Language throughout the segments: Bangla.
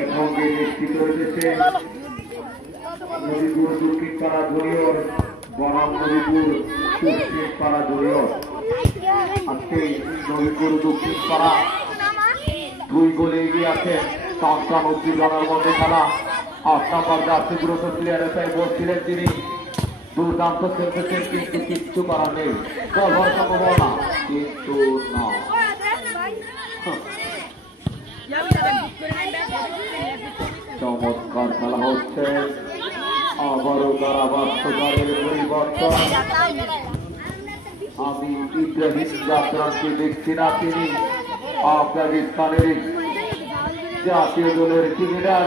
এবং নেতৃত্ব রয়েছে নদীপুর দক্ষিণ পাড়া জুনিয়র বনাম নদীপুর পশ্চিম পাড়া জুনিয়র। আজকে নদীপুর দক্ষিণ পাড়া 2 গোলে এগিয়ে আছে। টান উদ্দীপনার মধ্যে খেলা। 8 নম্বর জার্সি গ্রুপ প্লেয়ারের সাথে বলছিলেন তিনি দুর্দান্ত খেলতেছেন, কিন্তু কিচ্ছু করার নেই। বল হওয়ার সম্ভাবনা কিন্তু না। চমৎকার খেলা হচ্ছে। আবারও ধারাভাষ্যকারের পরিবর্তন। আমি ইব্রাহিম জাফরানকে দেখছি না, তিনি আফগানিস্তানের জাতীয় দলের ক্রিকেটার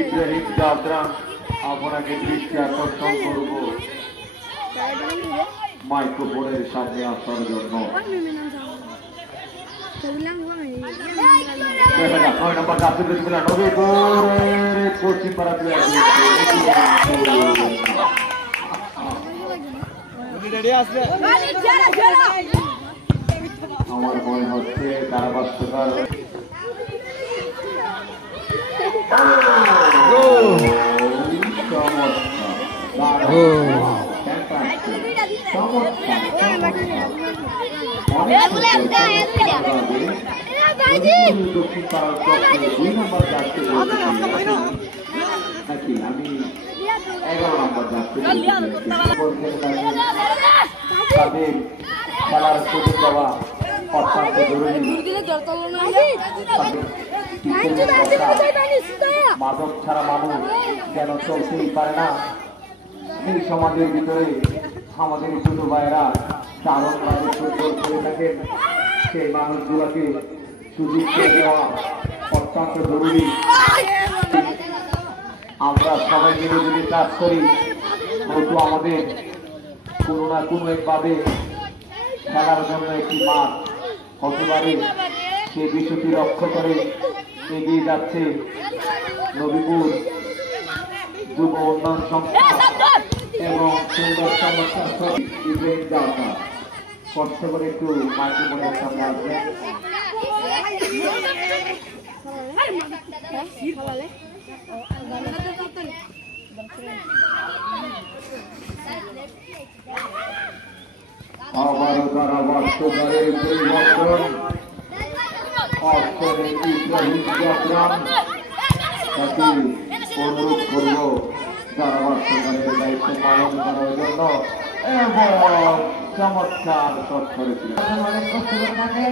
ইব্রাহিম জাফরান। আপনাকে দৃষ্টি আকর্ষণ করব মাইক্রোফোনের সামনে আসার জন্য। আমার মনে হচ্ছে ধারাভাষ্যকার আমি 11 নম্বর যাচ্ছি তাদের খেলার সুযোগ দেওয়া অত্যন্ত জরুরি। মাদক ছাড়া মানুষ যেন চলতেই পারে না। এই সমাজের ভিতরে আমাদের ছোট ভাইয়েরা দারুণ ভাবে ফুটবল করে থাকেন। সেই মানুষগুলোকে সুযোগ দেওয়া অত্যন্ত জরুরি। আমরা সবাই মিলে যদি কাজ করি, হয়তো আমাদের কোনো না কোনো একভাবে খেলার জন্য একটি মাঠ হতে পারে। সেই বিষয়টি লক্ষ্য করে এগিয়ে যাচ্ছে নবীপুর যুব উন্নয়ন সংস্থা এবং সুন্দর সংস্থার কষ্ট করে একটু মাইক্রোফোনের সামনে আসবেন। আবারও ধারাভাষ্যকারের পরিবর্তন। ইব্রাহিম জাফরান তাকে অনুরোধ করব ধারাভাষ্যকারের দায়িত্ব পালন করার জন্য। এবং চমৎকার শট করেছিলেন। অনেক কষ্ট করে থাকে।